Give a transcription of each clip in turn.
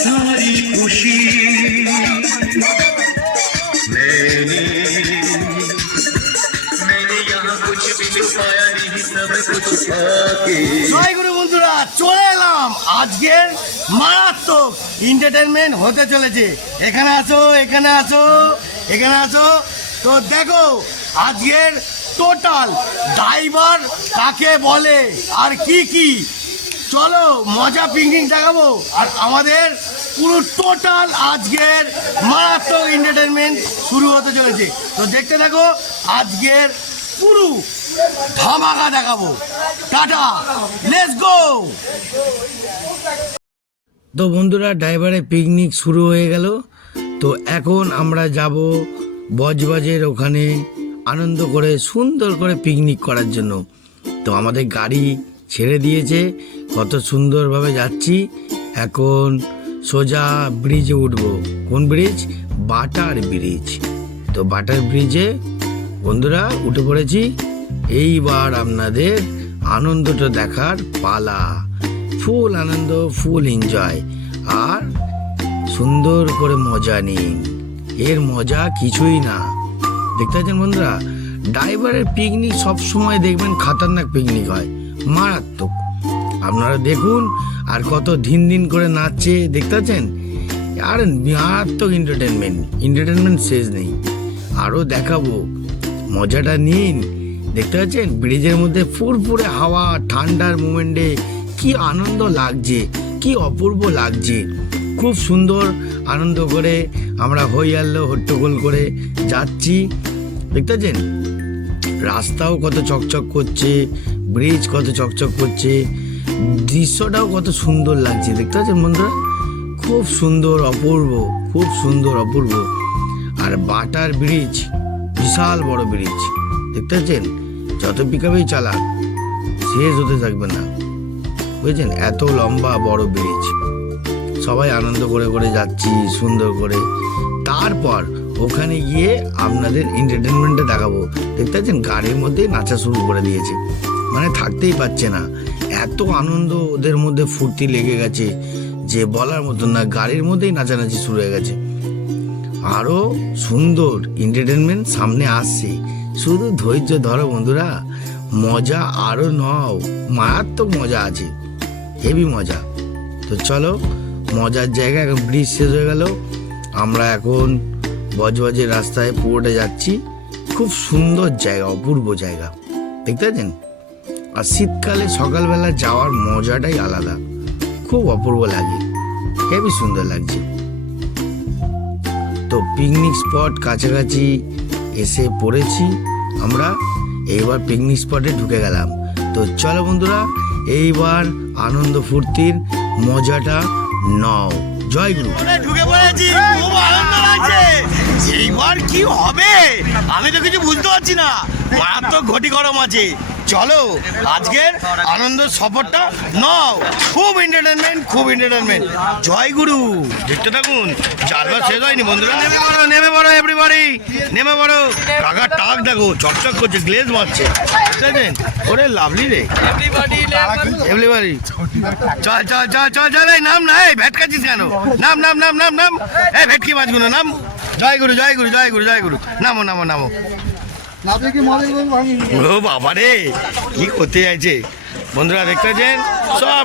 सारी खुशी मैंने यहाँ कुछ भी छुपाया नहीं सब कुछ पाके। জয় গুরু বন্ধুরা, চলে এলাম আজকের মারাত্মক এন্টারটেনমেন্ট হতে চলেছে। এখানে আসো, এখানে আসো, এখানে আসো। তো দেখো আজকের টোটাল ড্রাইভার কাকে বলে আর কি কি, চলো মজা পিকনিক দেখাবো। আর আমাদের পুরো টোটাল আজকের মারাত্মক এন্টারটেনমেন্ট শুরু হতে চলেছে। তো দেখতে থাকো, আজকের পুরো ধামাকা দেখাবো। Tata, let's go. তো বন্ধুরা, ড্রাইভারের পিকনিক শুরু হয়ে গেল। তো এখন আমরা যাব বজবজের ওখানে আনন্দ করে সুন্দর করে পিকনিক করার জন্য। তো আমাদের গাড়ি ছেড়ে দিয়েছে, কত সুন্দরভাবে যাচ্ছি। এখন সোজা ব্রিজে উঠবো। কোন ব্রিজ? Butter bridge. তো বাটার ব্রিজে বন্ধুরা উঠে পড়েছি। এইবার আপনাদের আনন্দটা দেখার পালা। ফুল আনন্দ, ফুল এনজয়, আর সুন্দর করে মজা নিন। এর মজা কিছুই না। দেখতে পাচ্ছেন বন্ধুরা, ড্রাইভারের পিকনিক সবসময় দেখবেন খাতারনাক পিকনিক হয়, মারাত্মক। আপনারা দেখুন, আর কত দিন দিন করে নাচছে দেখতে পাচ্ছেন। আর মারাত্মক এন্টারটেনমেন্ট শেষ নেই। আরও দেখাবো, মজাটা নিন। দেখতে পাচ্ছেন ব্রিজের মধ্যে ফুরফুরে হাওয়া, ঠান্ডার মোমেন্টে কি আনন্দ লাগছে, কি অপূর্ব লাগছে। খুব সুন্দর আনন্দ করে আমরা হই আল্লো হট্টগোল করে যাচ্ছি। দেখতে পাচ্ছেন রাস্তাও কত চকচক করছে, ব্রিজ কত চকচক করছে, দৃশ্যটাও কত সুন্দর লাগছে। দেখতে পাচ্ছেন বন্ধুরা, খুব সুন্দর, অপূর্ব, খুব সুন্দর, অপূর্ব। আর বাটার ব্রিজ বিশাল বড় ব্রিজ। দেখতে পাচ্ছেন যত পিকাবেই চালাক শেষ হতে থাকবে না, বুঝেছেন? এত লম্বা বড় ব্রিজ। সবাই আনন্দ করে করে যাচ্ছি সুন্দর করে। তারপর ওখানে গিয়ে আপনাদের এন্টারটেনমেন্টটা দেখাবো। দেখতে পাচ্ছেন গাড়ির মধ্যে নাচা শুরু করে দিয়েছে, মানে থাকতেই পারছে না। এত আনন্দ ওদের মধ্যে, ফুর্তি লেগে গেছে যে বলার মতন না। গাড়ির মধ্যেই নাচানাচি শুরু হয়ে গেছে। আরও সুন্দর এন্টারটেনমেন্ট সামনে আসছে, শুধু ধৈর্য ধরো বন্ধুরা। মজা আরও নাও, মারাত্মক মজা আছে, হেভি মজা। তো চলো, মজার জায়গা। এখন ব্রিজ শেষ হয়ে গেল, আমরা এখন বজবজের রাস্তায় পুরোটা যাচ্ছি। খুব সুন্দর জায়গা, অপূর্ব জায়গা। দেখতে পাচ্ছেন? আর শীতকালে সকালবেলা যাওয়ার মজাটাই আলাদা, খুব অপূর্ব লাগে, হেভি সুন্দর লাগছে। তো পিকনিক স্পট কাছাকাছি এসে পড়েছি আমরা। এইবার পিকনিক স্পটে ঢুকে গেলাম। তো চলো বন্ধুরা, এইবার আনন্দ ফুর্তির মজাটা নাও। জয় গুরু। ঢুকে পড়েছি, খুব আনন্দ লাগছে। এইবার কি হবে আমি তো কিছু বুঝতে পারছি না, মারাত্মক ঘটি গরম আছে। চলো আজকের আনন্দ সফরটা নাও। খুব এন্টারটেনমেন্ট, খুব এন্টারটেনমেন্ট। জয় গুরু। দেখতে থাকুন, জালবা শেষ হয়নি বন্ধুরা। নেমে পড়ো, নেমে পড়ো এভরিবডি, নেমে পড়ো। কাকার টাক দেখো চকচক করছে, গ্লেজ মারছে। বুঝলেন? ওরে লাভলি রে এভরিবডি। চল চল চল চল চল, এই নাম না, এই ভেটকাছিস কেন? নাম নাম নাম নাম নাম, এই ভেটকি মাছগুলো নাম। জয় গুরু, জয় গুরু, জয় গুরু, জয় গুরু। নামো নামো নামো। ও বাবা রে, কি করতে চাইছে বন্ধুরা? দেখতে পাচ্ছেন সব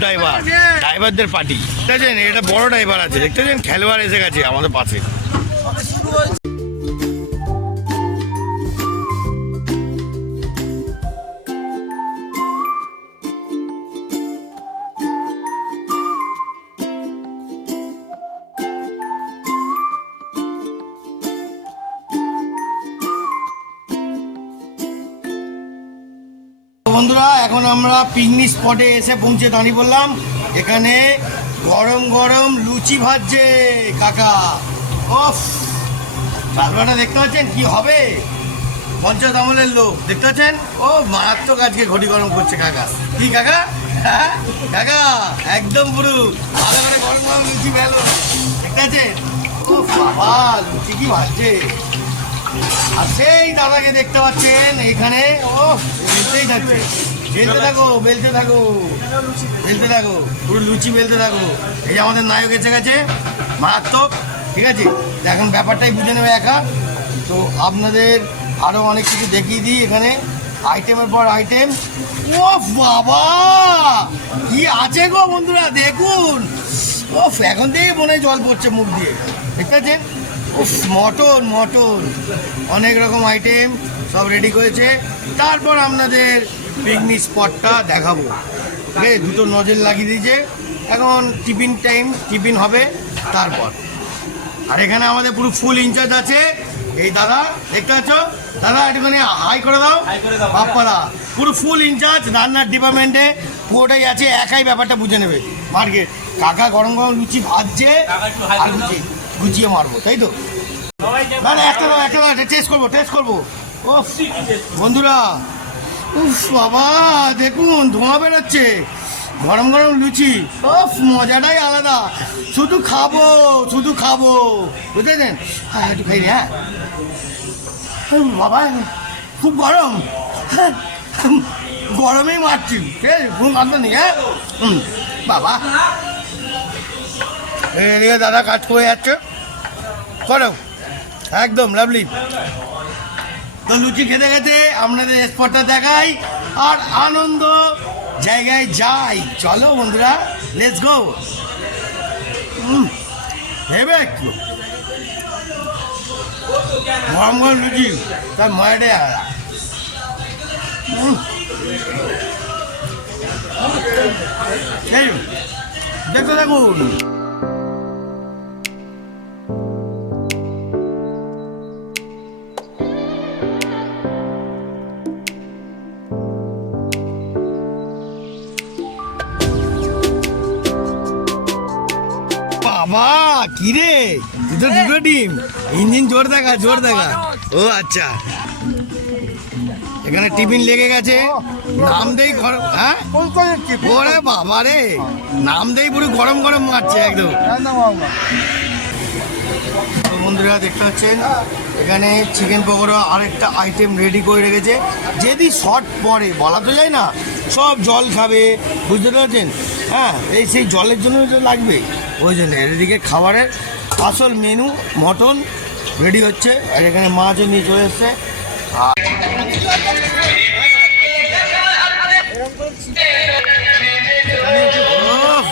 ড্রাইভারদের পার্টি। দেখতে পাচ্ছেন এটা বড় ড্রাইভার আছে, দেখতে পাচ্ছেন খেলোয়াড় এসে গেছে আমাদের পাশে। বন্ধুরা, এখন আমরা পিকনিক স্পটে এসে পৌঁছে দাঁড়িয়ে পড়লাম। এখানে গরম গরম লুচি ভাজছে কাকা। অফ, চালবাটা দেখতে পাচ্ছেন কি হবে? পঞ্চায়েত আমলের লোক, দেখতে পাচ্ছেন? ও মারাত্মক আজকে ঘটি গরম করছে কাকা। কি কাকা? হ্যাঁ কাকা, একদম পুরো ভালো করে গরম গরম লুচি ভালো। দেখতে পাচ্ছেন? ও বাবা, লুচি কি ভাজছে, আর সেই দাদাকে দেখতে পাচ্ছেন এখানে, ও বেলতেই থাকছে, বেলতে থাকো বেলতে থাকো বেলতে থাকো, পুরো লুচি বেলতে থাকো। এই যে আমাদের নায়ক এসে গেছে, মারাত্মক, ঠিক আছে। এখন ব্যাপারটাই বুঝে নেবে একা। তো আপনাদের আরও অনেক কিছু দেখিয়ে দিই এখানে, আইটেমের পর আইটেম। ও বাবা কি আছে গো বন্ধুরা, দেখুন। ও এখন থেকে মনে হয় জল পড়ছে মুখ দিয়ে, ঠিক আছে। মটন মটন অনেক রকম আইটেম সব রেডি করেছে। তারপর আপনাদের পিকনিক স্পটটা দেখাবো, ঠিক আছে। দুটো নজর লাগিয়ে দিয়েছে, এখন টিফিন টাইম, টিফিন হবে তারপর। আর এখানে আমাদের পুরো ফুল ইনচার্জ আছে এই দাদা, দেখতে পাচ্ছ দাদা, একটুখানি হাই করে দাও। বাপ্পাদা পুরো ফুল ইনচার্জ রান্নার ডিপার্টমেন্টে, পুরোটাই আছে, একাই ব্যাপারটা বুঝে নেবে। মার্কেট কাকা গরম গরম লুচি ভাজছে, আর গুছিয়ে মারবো, তাই তো। না না, একটা দাও একটা দাও, টেস্ট করবো। ও বন্ধুরা, উফ বাবা দেখুন ধোঁয়া বেরোচ্ছে, গরম গরম লুচি, ওফ মজাটাই আলাদা। শুধু খাবো বুঝলেন। হ্যাঁ একটু খাই রে, হ্যাঁ বাবা খুব গরম, হ্যাঁ গরমেই মারছি, ঠিক আছে, কোনো কথা নেই। হ্যাঁ বাবা এদিকে দাদা কাজ করে যাচ্ছে, করো একদম লাভলি। তো লুচি খেতে খেতে আপনাদের স্পটটা দেখাই আর আনন্দ জায়গায় যাই। চলো বন্ধুরা, লেটস গো। ভেবে একটু গরম গরম লুচি, তার মজাটাই আলাদা। দেখতে দেখুন। বাবা কি রে, দুটো ডিম, ইঞ্জিন জোর দেখা। ও আচ্ছা, এখানে টিফিন লেগে গেছে, নাম দেই গরম। হ্যাঁ ওরে বাবা রে, নাম দেই পুরো গরম গরম মারছে একদম। তো বন্ধুরা দেখতে পাচ্ছেন এখানে চিকেন পকোড়া আরেকটা আইটেম রেডি করে রেখেছে। যদি শর্ট পড়ে বলা তো যায় না, সব জল খাবে, বুঝতে পারছেন। হ্যাঁ এই সেই জলের জন্য তো লাগবে, ওই জন্য এদিকে খাবারের আসল মেনু মটন রেডি হচ্ছে। আর এখানে মাছও নিয়ে চলে এসছে।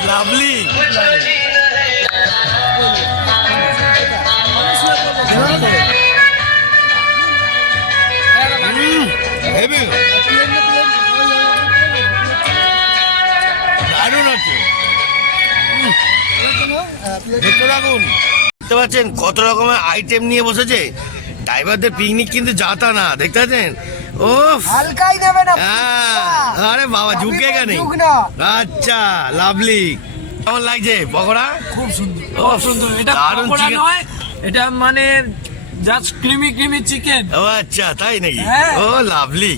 লাভলি, দারুণ হচ্ছে, দেখতে থাকুন। দেখতে পাচ্ছেন কত রকমের আইটেম নিয়ে বসেছে। ড্রাইভারদের পিকনিক কিন্তু যাতা না, দেখতে পাচ্ছেন। ও হালকাই নেবে না, আরে বাবা ঝুঁকে গেছে। আচ্ছা লাভলি, কেমন লাগছে পকোড়া? খুব সুন্দর, খুব সুন্দর। এটা পকোড়া নয়, এটা মানে জাস্ট ক্রিমি চিকেন। ও আচ্ছা তাই নাকি? হ্যাঁ। ও লাভলি।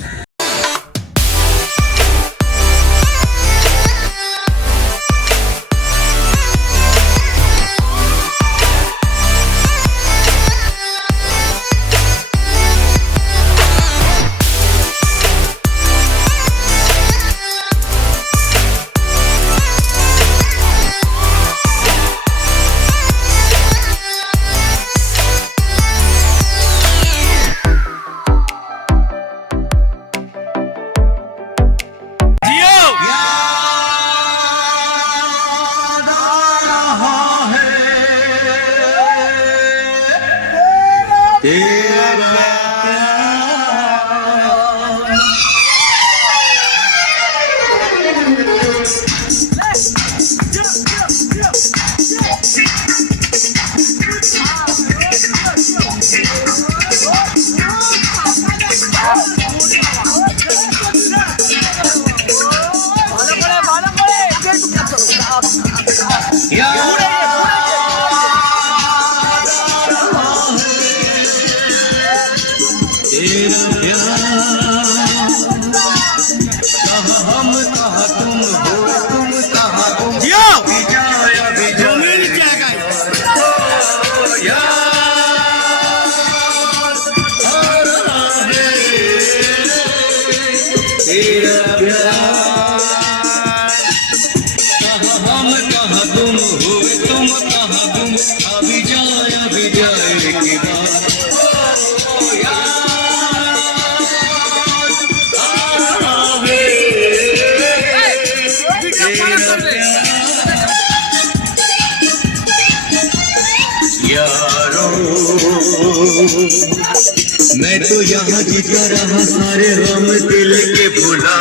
का रहा सारे गम दिल के भुला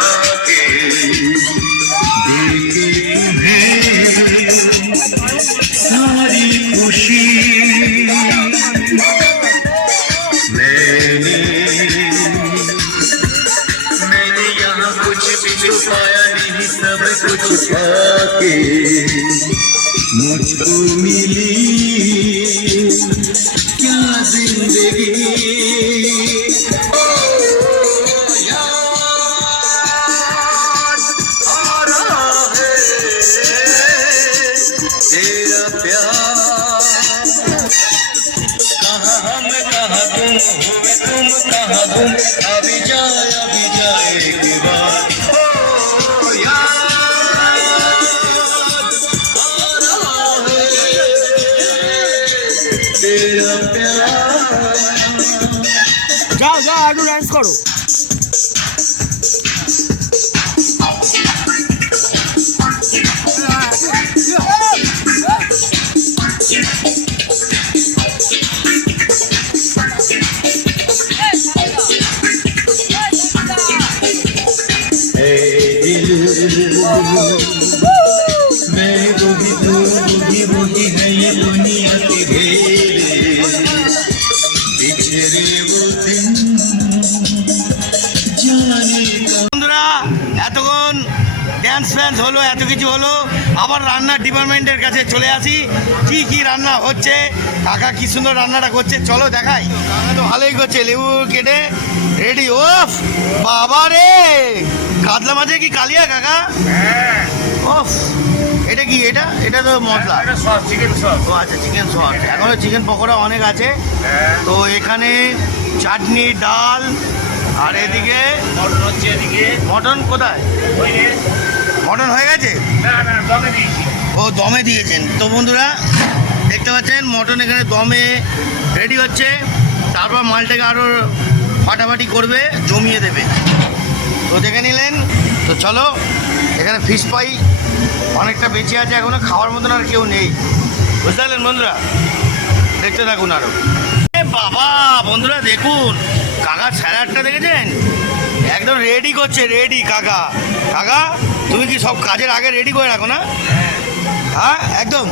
के दिल के तुम्हें सारी खुशी मैंने यहाँ कुछ भी छुपाया नहीं, सब कुछ पाके मुझको मिली क्या जिंदगी। ओ याद आ रहा है तेरा प्यार, कहाँ हम कहाँ तुम हुए तुम कहाँ तुम, अभी जाए एक बार। ओ याद आ रहा है तेरा प्यार। যাও যাও একটু ডান্স করো। मैं वही तू वही है ये दुनिया की भेड़े, बिछड़े वो दिन जाने का। বন্ধুরা এতক্ষণ ড্যান্স ফ্যান্স হলো, এত কিছু হলো, আবার রান্নার ডিপার্টমেন্টের কাছে চলে আসি। কি কি রান্না হচ্ছে, কাকা কি সুন্দর রান্নাটা করছে, চলো দেখাই। কাকা তো ভালোই করছে, লেবু কেটে রেডি। ওফ বাবা রে, কাতলা মাছে কি কালিয়া কাকা? ওফ এটা কি? এটা তো মশলা, চিকেন সস। ও আচ্ছা চিকেন সস। এখনো চিকেন পকোড়া অনেক আছে। তো এখানে চাটনি, ডাল, আর এদিকে মটন হচ্ছে, এদিকে মটন কোথায়? মটন হয়ে গেছে? না দমে দিয়েছি। ও দমে দিয়েছেন। তো বন্ধুরা দেখতে পাচ্ছেন মটন এখানে দমে রেডি হচ্ছে, তারপর মালটাকে আরও ফাটাফাটি করবে, জমিয়ে দেবে। তো দেখে নিলেন। তো চলো, এখানে ফিশ পাই অনেকটা বেঁচে আছে, এখনো খাওয়ার মতন আর কেউ নেই, বুঝতে পারলেন বন্ধুরা? দেখতে থাকুন আরও। বাবা বন্ধুরা দেখুন, কাকার স্যালাডটা দেখেছেন? একদম রেডি করছে, রেডি। কাকা কাকা তুমি কি সব কাজের আগে রেডি করে রাখো না? হ্যাঁ একদম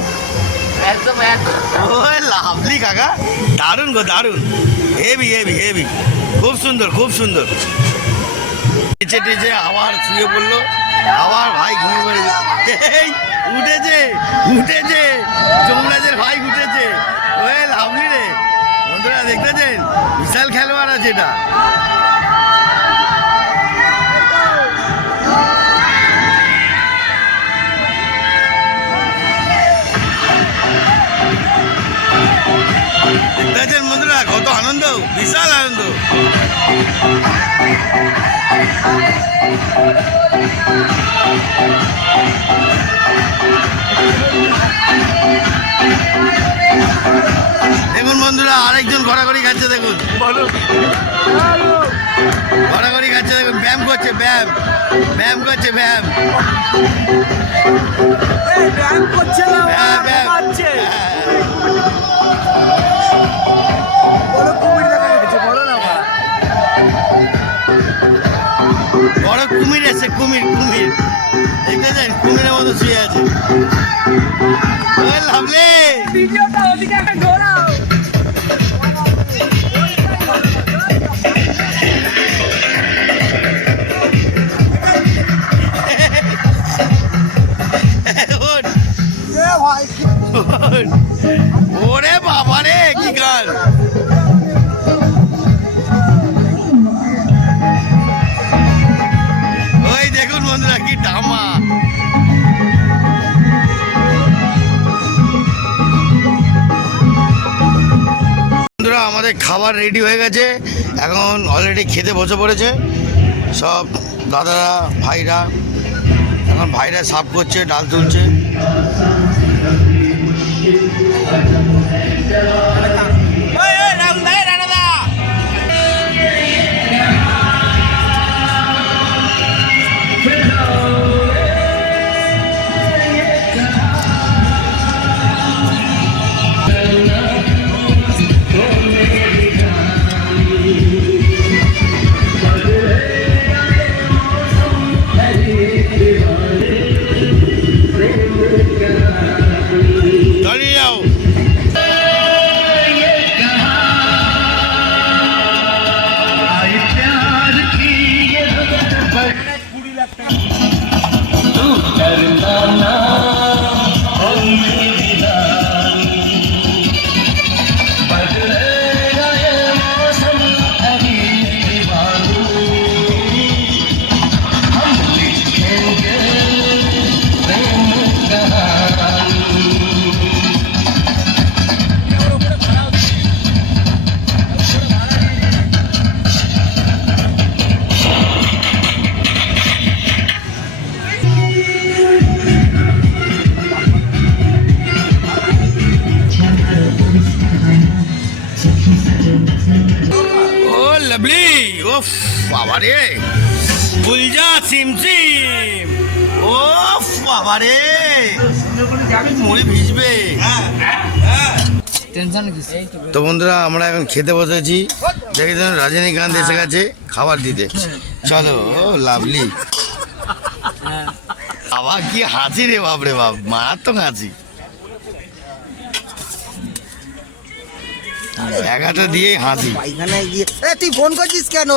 একদম ও লাভলি কাকা, দারুণ গো দারুণ, হেভি হেভি হেভি, খুব সুন্দর খুব সুন্দর। টেচে টেচে আবার শুয়ে পড়লো, আবার ভাই ঘুমিয়ে পড়ে এই উঠেছে উঠেছে, যমরাজের ভাই উঠেছে। ওই লাভলি রে বন্ধুরা, দেখতেছেন বিশাল খেলোয়াড় আছে এটা। দেখতেছেন বন্ধুরা কত আনন্দ, বিশাল আনন্দ। দেখুন বন্ধুরা আরেকজন ঘোরাঘুরি খাচ্ছে, দেখুন ঘোরাঘুরি খাচ্ছে, দেখুন ব্যায়াম করছে, ব্যায়াম ব্যায়াম করছে, ব্যায়াম ব্যায়াম করছে না, ব্যায়াম ব্যায়াম। বড় কুমির দেখা গেছে, বড় না বড় কুমির এসে, কুমির কুমির দেখতেছেন, কুমিরের মতো শুয়ে আছে। লাভলি ভিডিওটা ওদিকে একটা ঘোরাও। ওরে বাবা রে কি গান! ওই দেখুন বন্ধুরা কি ধামা। বন্ধুরা আমাদের খাবার রেডি হয়ে গেছে, এখন অলরেডি খেতে বসে পড়েছে সব দাদারা ভাইরা। এখন ভাইরা সাফ করছে, ডাল তুলছে। বাবা রে গুলজা সিমসিম, ও বাবা রে মুড়ি ভিজবে। টেনশন কি? তো বন্ধুরা আমরা এখন খেতে বসেছি, দেখেছেন রজনীকান্ত এসে গেছে খাবার দিতে। চলো লাভলি। বাবা কি হাসি রে, বাপ রে বাপ, মারাত্মক হাসি। এগাটা দিয়ে হাসি। পায়খানায় গিয়ে তুই ফোন করছিস কেন?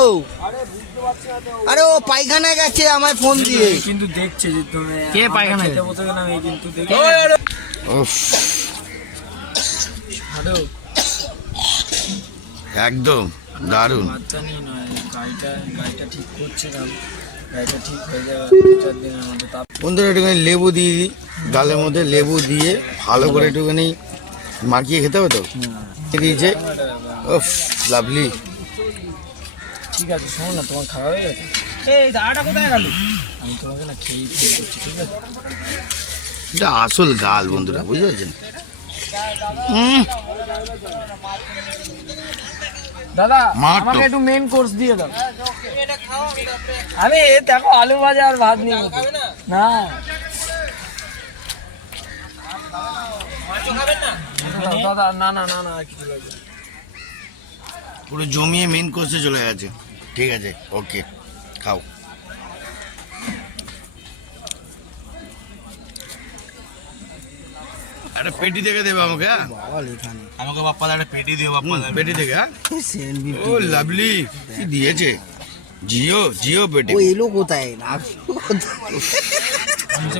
আরে ও পায়খানায় গেছে আমায় ফোন দিয়ে। কিন্তু দেখছে যে তুমি কে পায়খানা খেতে বসে গেলাম, এই কিন্তু দেখে উফ, একদম দারুণ। বাচ্চা নিয়ে নয়, গাড়িটা ঠিক করছিলাম, গাড়িটা ঠিক হয়ে যাবে 4 দিনের মধ্যে। বন্ধুরা একটুখানি লেবু দিয়ে দিই, ডালের মধ্যে লেবু দিয়ে ভালো করে একটুখানি মাখিয়ে খেতে হবে। তো দিয়েছে, উফ লাভলি। ঠিক আছে, শোনো না, তোমার খাওয়া হয়ে গেছে? এই দাঁড়াটা কোথায় গেল? আমি তোমাকে না খেয়ে ফোন করছি, ঠিক আছে? এটা আসল গাল বন্ধুরা, বুঝতে পারছেন? দাদা মার তো। আমাকে একটু মেন কোর্স দিয়ে দাও। আমি দেখো আলু ভাজা আর ভাত নিয়ে না। দাদা না না না না, কিছু লাগবে না। পুরো জমিয়ে মেন কোর্সে চলে গেছে। ঠিক আছে, ওকে, খাও। একটা পেটি দেখে দেবে আমাকে, হ্যাঁ? আমাকে বাপ্পা একটা পেটি দিও, বাপ্পা পেটি দেখে, হ্যাঁ? ও লাভলি কি দিয়েছে, জিও জিও পেটি। ও এলো কোথায়?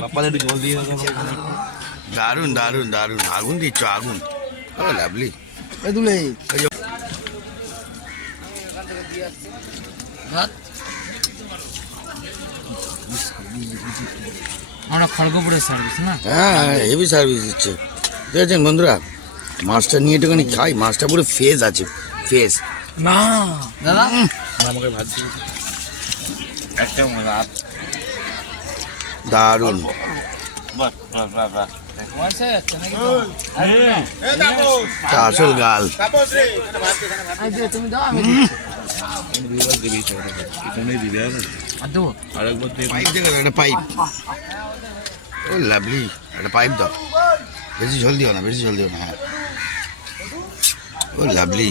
বাপ্পা একটু জল দিয়ে দারুন দারুন দারুন, আগুন দিচ্ছ আগুন। ও লাভলি। দুলে আমরা খড়গপুরের সার্ভিস না? হ্যাঁ হেভি সার্ভিস দিচ্ছে। দেখেছেন বন্ধুরা, মাছটা নিয়ে একটুখানি খাই, মাছটা পুরো ফেস আছে, ফেস। না দাদা আমাকে ভাত দিয়ে একটা রাত দারুন। বাস বাস বাস বাস তা আসল গাল। তুমি দাও, আমি দেবো। আরেকবার পাইপ দেখো, একটা পাইপ। ও লাভলি, একটা পাইপ দাও। বেশি ঝোল দিও না, বেশি ঝোল দিও না। হ্যাঁ, ও লাভলি।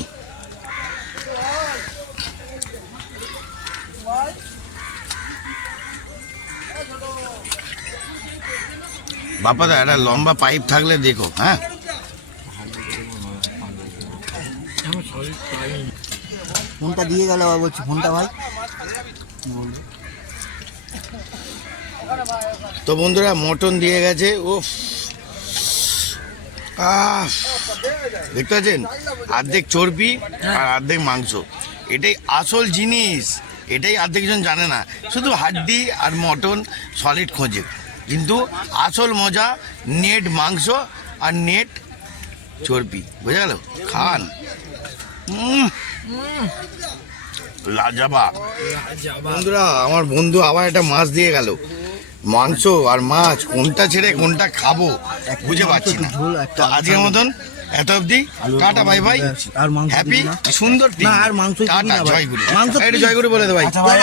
বাপাদা একটা লম্বা পাইপ থাকলে দেখো, হ্যাঁ? ফোনটা দিয়ে গেল আবার বলছি ফোনটা ভাই। তো বন্ধুরা মটন দিয়ে গেছে। ও দেখতে পাচ্ছেন, অর্ধেক চর্বি আর অর্ধেক মাংস। এটাই আসল জিনিস, এটাই অর্ধেক জন জানে না, শুধু হাড্ডি আর মটন সলিড খোঁজে। কিন্তু আসল মজা নেট মাংস আর নেট চর্বি, বোঝা গেল? খান, লাজবাব। বন্ধুরা আমার বন্ধু আবার একটা মাছ দিয়ে গেল। মাংস আর মাছ কোনটা ছেড়ে কোনটা খাবো বুঝে পাচ্ছি না। তো আজকের মতন এত অবধি, টাটা বাই বাই, আর মাংস হ্যাপি দিবি না? সুন্দর না, আর মাংস দিবি টাটা, না ভাই। জয়গুরু। মাংস একটু জয়গুরু বলে দে ভাই। আচ্ছা ভাই,